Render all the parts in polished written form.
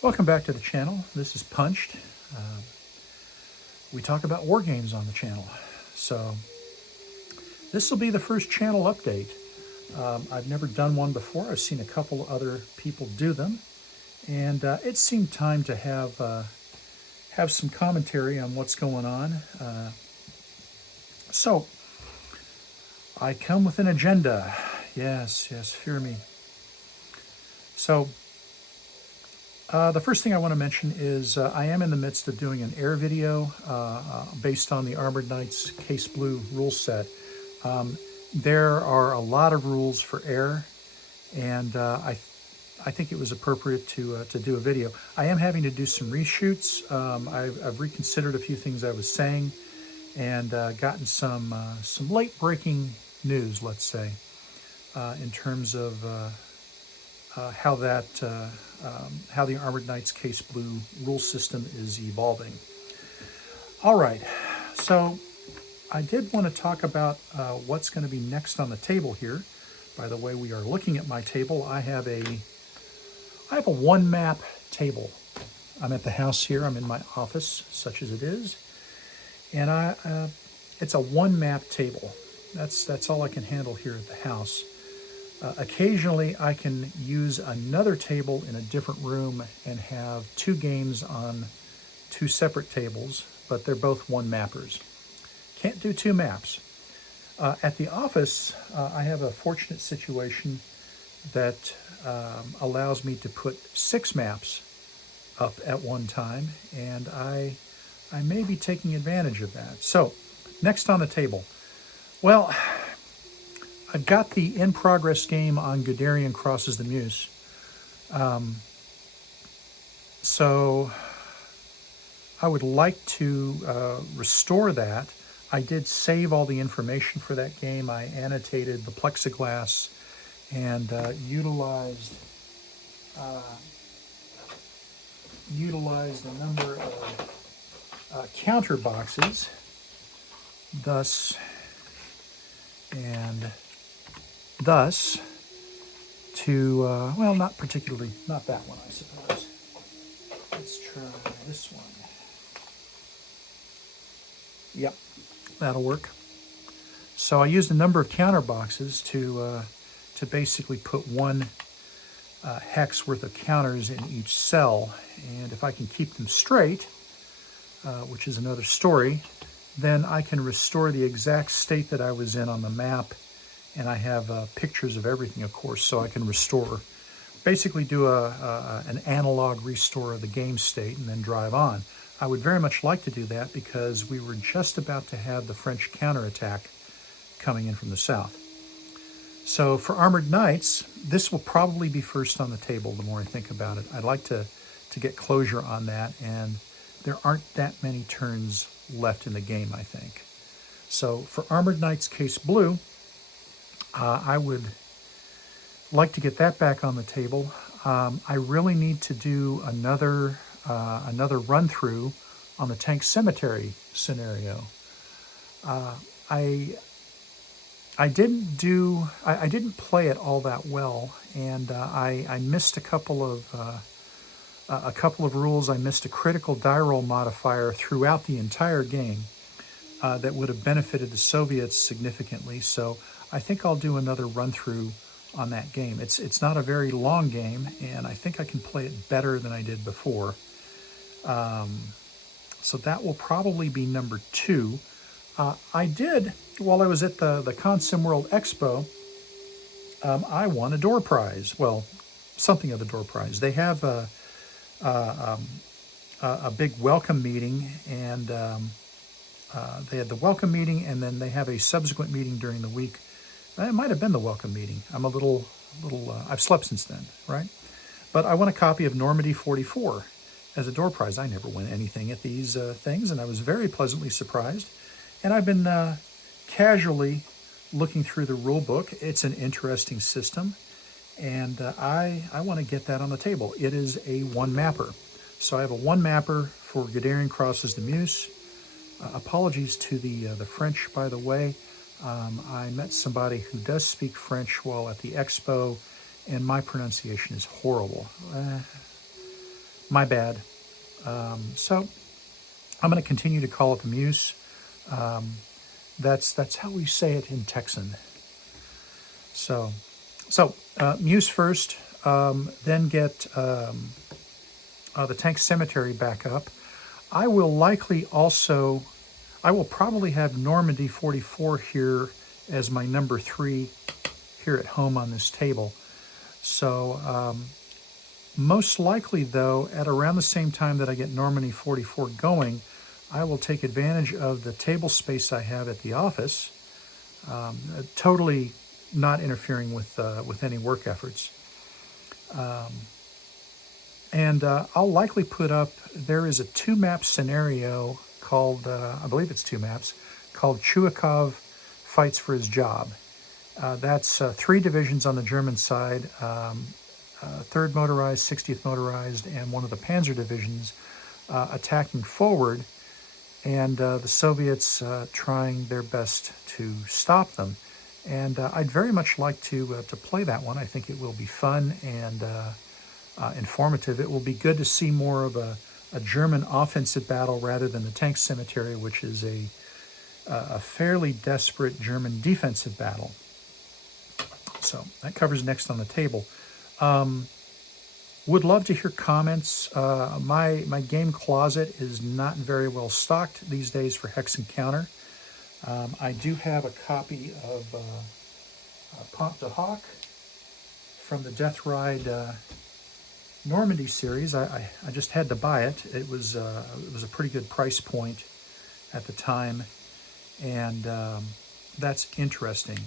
Welcome back to the channel. This is Punched. We talk about war games on the channel. So this will be the first channel update. I've never done one before. I've seen a couple other people do them, and it seemed time to have some commentary on what's going on. So I come with an agenda. Yes, fear me. So the first thing I want to mention is I am in the midst of doing an air video based on the Armored Knights Case Blue rule set. There are a lot of rules for air, and I think it was appropriate to do a video. I am having to do some reshoots. I've reconsidered a few things I was saying, and gotten some late breaking news, let's say, in terms of how the Armored Knights Case Blue rule system is evolving. All right, so I did want to talk about what's going to be next on the table here. By the way, we are looking at my table. I have a one map table. I'm at the house here. I'm in my office, such as it is, and it's a one map table. That's all I can handle here at the house. Occasionally, I can use another table in a different room and have two games on two separate tables, but they're both one mappers. Can't do two maps. At the office, I have a fortunate situation that allows me to put 6 maps up at one time, and I may be taking advantage of that. So, next on the table. Well, I've got the in-progress game on Guderian Crosses the Meuse. So I would like to restore that. I did save all the information for that game. I annotated the plexiglass and utilized a number of counter boxes, thus to, well, not particularly, not that one, I suppose. Let's try this one. Yep, that'll work. So I used a number of counter boxes to basically put one hex worth of counters in each cell, and if I can keep them straight, which is another story, then I can restore the exact state that I was in on the map. And I have pictures of everything, of course, so I can restore, basically do an analog restore of the game state and then drive on. I would very much like to do that because we were just about to have the French counterattack coming in from the south. So for Armored Knights, this will probably be first on the table the more I think about it. I'd like to get closure on that, and there aren't that many turns left in the game, I think. So for Armored Knights Case Blue, I would like to get that back on the table. I really need to do another run through on the Tank Cemetery scenario. I didn't play it all that well, and I missed a couple of rules. I missed a critical die roll modifier throughout the entire game that would have benefited the Soviets significantly. So I think I'll do another run through on that game. It's not a very long game, and I think I can play it better than I did before. So that will probably be number 2. I did, while I was at the Consim World Expo, I won a door prize. Well, something of a door prize. They have a big welcome meeting, and they had the welcome meeting, and then they have a subsequent meeting during the week. It might have been the welcome meeting. I'm a little, I've slept since then, right? But I won a copy of Normandy 44 as a door prize. I never win anything at these things, and I was very pleasantly surprised. And I've been casually looking through the rule book. It's an interesting system, and I want to get that on the table. It is a one mapper. So I have a one mapper for Guderian Crosses the Meuse. Apologies to the French, by the way. I met somebody who does speak French while at the expo, and my pronunciation is horrible. My bad. So I'm going to continue to call it the Muse. That's how we say it in Texan. So Muse first, then get the Tank Cemetery back up. I will probably have Normandy 44 here as my number 3 here at home on this table. So most likely, though, at around the same time that I get Normandy 44 going, I will take advantage of the table space I have at the office, totally not interfering with any work efforts. And I'll likely put up, there is a 2-map scenario called, I believe it's 2 maps, called Chuikov Fights for His Job. That's 3 divisions on the German side, 3rd Motorized, 60th Motorized, and one of the Panzer divisions attacking forward, and the Soviets trying their best to stop them. And I'd very much like to play that one. I think it will be fun and informative. It will be good to see more of a German offensive battle rather than the Tank Cemetery, which is a fairly desperate German defensive battle. So that covers next on the table. Would love to hear comments. My game closet is not very well stocked these days for Hex Encounter. I do have a copy of Comte de Hawk from the Death Ride Normandy series. I just had to buy it. It was a pretty good price point at the time, and that's interesting.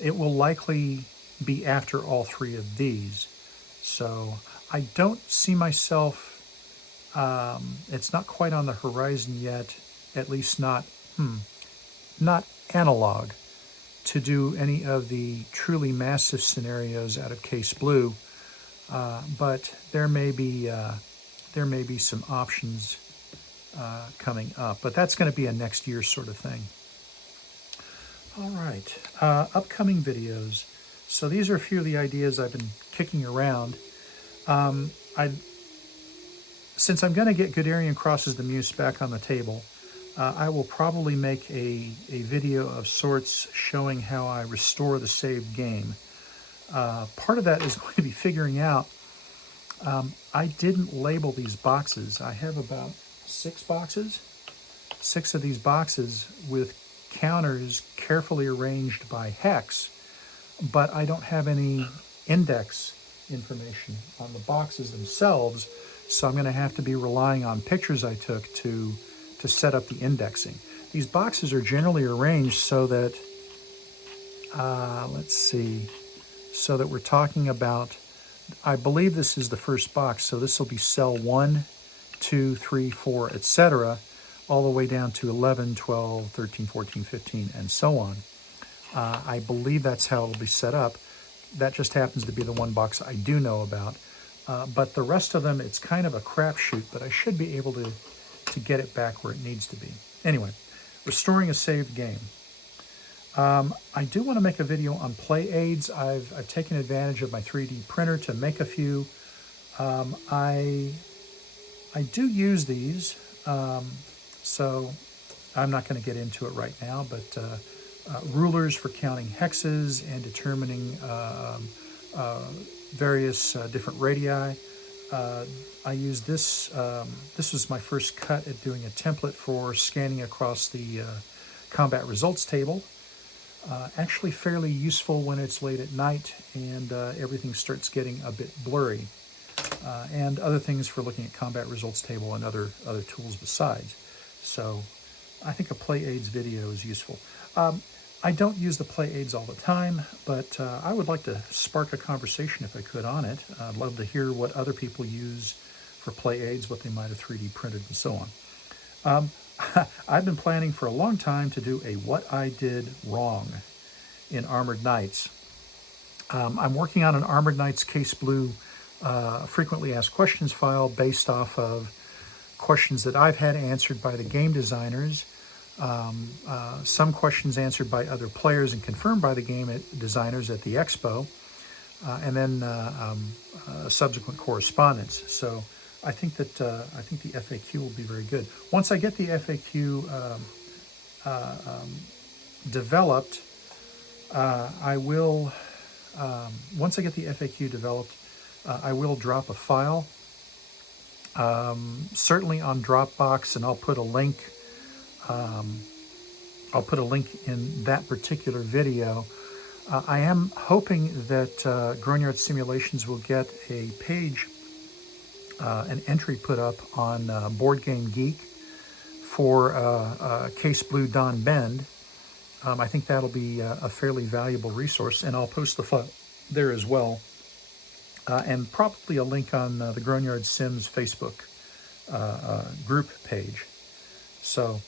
It will likely be after all 3 of these, so I don't see myself, it's not quite on the horizon yet, at least not analog, to do any of the truly massive scenarios out of Case Blue, but there may be some options coming up, but that's going to be a next year sort of thing. All right, upcoming videos. So these are a few of the ideas I've been kicking around. Since I'm going to get Guderian Crosses the Muse back on the table, I will probably make a video of sorts showing how I restore the saved game. Part of that is going to be figuring out, I didn't label these boxes. I have about 6 boxes, 6 of these boxes with counters carefully arranged by hex, but I don't have any index information on the boxes themselves, so I'm going to have to be relying on pictures I took to set up the indexing. These boxes are generally arranged so that, let's see, so that we're talking about, I believe this is the first box, so this will be cell 1, 2, 3, 4, etc., all the way down to 11, 12, 13, 14, 15, and so on. I believe that's how it'll be set up. That just happens to be the one box I do know about. But the rest of them, it's kind of a crapshoot, but I should be able to get it back where it needs to be. Anyway, restoring a saved game. I do want to make a video on play aids. I've taken advantage of my 3D printer to make a few. I do use these, so I'm not going to get into it right now, but rulers for counting hexes and determining various different radii. I used this, this was my first cut at doing a template for scanning across the combat results table. Actually fairly useful when it's late at night and everything starts getting a bit blurry. And other things for looking at combat results table and other tools besides. So I think a play aids video is useful. I don't use the play aids all the time, but I would like to spark a conversation if I could on it. I'd love to hear what other people use for play aids, what they might have 3D printed and so on. I've been planning for a long time to do a What I Did Wrong in Armored Knights. I'm working on an Armored Knights Case Blue frequently asked questions file based off of questions that I've had answered by the game designers, some questions answered by other players and confirmed by the game designers at the expo, and then subsequent correspondence. So I think that I think the FAQ will be very good. Once I get the FAQ developed, I will. Once I get the FAQ developed, I will drop a file, certainly on Dropbox, and I'll put a link. I'll put a link in that particular video. I am hoping that Grognard Simulations will get a page, an entry put up on Board Game Geek for Case Blue Don Bend. I think that'll be a fairly valuable resource, and I'll post the file there as well. And probably a link on the Grognard Sims Facebook group page. So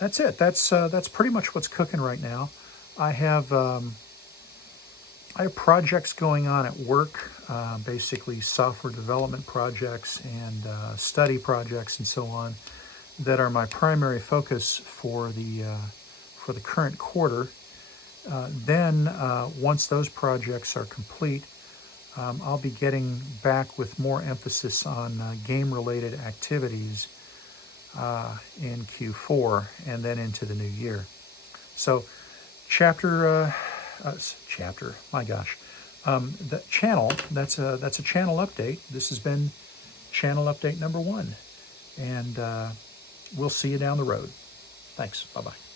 that's it. That's pretty much what's cooking right now. I have projects going on at work, basically software development projects and study projects and so on, that are my primary focus for the current quarter. Then once those projects are complete, I'll be getting back with more emphasis on game-related activities in Q4 and then into the new year. So my gosh, the channel, that's a channel update. This has been channel update number 1, and we'll see you down the road. Thanks. Bye-bye.